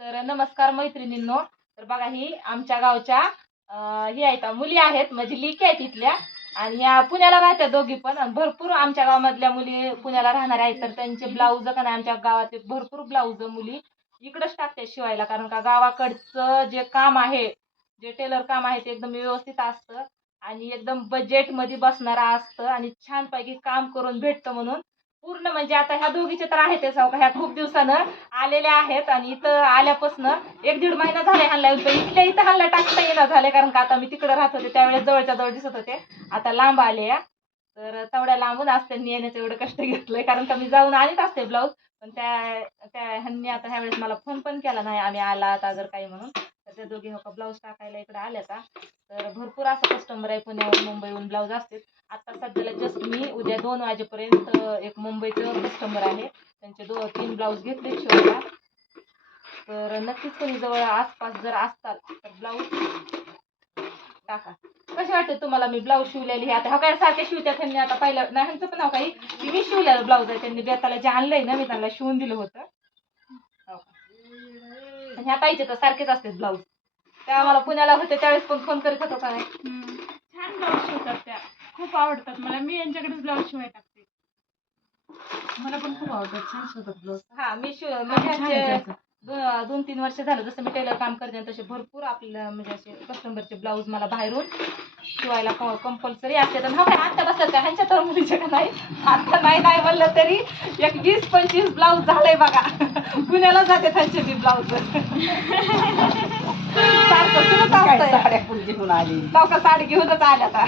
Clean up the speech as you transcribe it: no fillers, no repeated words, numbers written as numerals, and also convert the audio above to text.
तर नमस्कार मैत्रिणींनो. तर बघा ही आमच्या गावच्या ही आहेत मुली आहेत, म्हणजे लिकी आहेत इथल्या, आणि ह्या पुण्याला राहत्या दोघी पण. आणि भरपूर आमच्या गावामधल्या मुली पुण्याला राहणाऱ्या आहेत. तर त्यांचे ब्लाऊज का नाही, आमच्या गावातले भरपूर ब्लाऊज मुली इकडंच टाकते शिवायला, कारण का गावाकडचं जे काम आहे, जे टेलर काम आहे ते एकदम व्यवस्थित असतं आणि एकदम बजेट मध्ये बसणारं असतं आणि छानपैकी काम करून भेटतं. म्हणून पूर्ण म्हणजे आता ह्या दोघीचे तर आहेतच हो का, ह्या खूप दिवसानं आलेल्या आहेत आणि इथं आल्यापासून 1-1.5 महिना झालाय ह्यांना इथल्या इथं ह्यांना टाकता येणं झाले, कारण का आता मी तिकडे राहत होते त्यावेळेस जवळच्या जवळ दिसत होते, आता लांब आले या. तर तेवढ्या लांबून असते येण्याचं एवढं कष्ट घेतलंय, कारण का मी जाऊन आणत असते ब्लाऊज. पण त्या त्या ह्यांनी आता ह्यावेळेस मला फोन पण केला नाही आम्ही आला आता जर काही म्हणून. तर त्या दोघी हो का ब्लाऊज टाकायला इकडे आल्या का. तर भरपूर असं कस्टमर आहे पुण्याहून मुंबईहून ब्लाऊज असते. आता सध्याला जस्ट मी उद्या 2 वाजेपर्यंत एक मुंबईचं कस्टमर आहे, त्यांचे 2-3 ब्लाऊज घेतले शिवायला. तर नक्कीच कोणी जवळ आसपास जर असताल तर ब्लाऊज टाका. कशी वाटते तुम्हाला मी ब्लाऊज शिवलेली हे? आता हा काय सारखे शिवत्या त्यांनी, आता पहिलं नाही ह्यांचं पण नाव काही मी शिवलेलं ब्लाऊज आहे, त्यांनी बेताला जे आणलंय ना मी त्यांना शिवून दिलं होतं. हो का. आणि ह्या ताईचे तर सारखेच असते ब्लाऊज, त्या मला पुण्याला होते त्यावेळेस पण फोन करीत होता काय. छान ब्लाऊज शिवतात त्या, खूप आवडतात मला. मी यांच्याकडेच ब्लाऊज शिवाय टाकते. मला पण खूप आवडतात, छान शिवतात ब्लाऊज. हा मी म्हणजे 2-3 वर्ष झालं जसं मी टेलर काम करते तसे भरपूर आपल्याला म्हणजे असे कस्टमरचे ब्लाऊज मला बाहेरून शिवायला कंपल्सरी असते. तर हा काय आत्ता बसतात का ह्यांच्या तर मुलीचे का नाही, आत्ता नाही म्हणलं तरी एक 20-25 ब्लाऊज झालंय बघा. पुण्याला जाते त्यांचे बी ब्लाऊज सारखं सुरूच असतंय. साड्या पण घेऊन आली. लवकर साडी घेऊनच आल्या आता.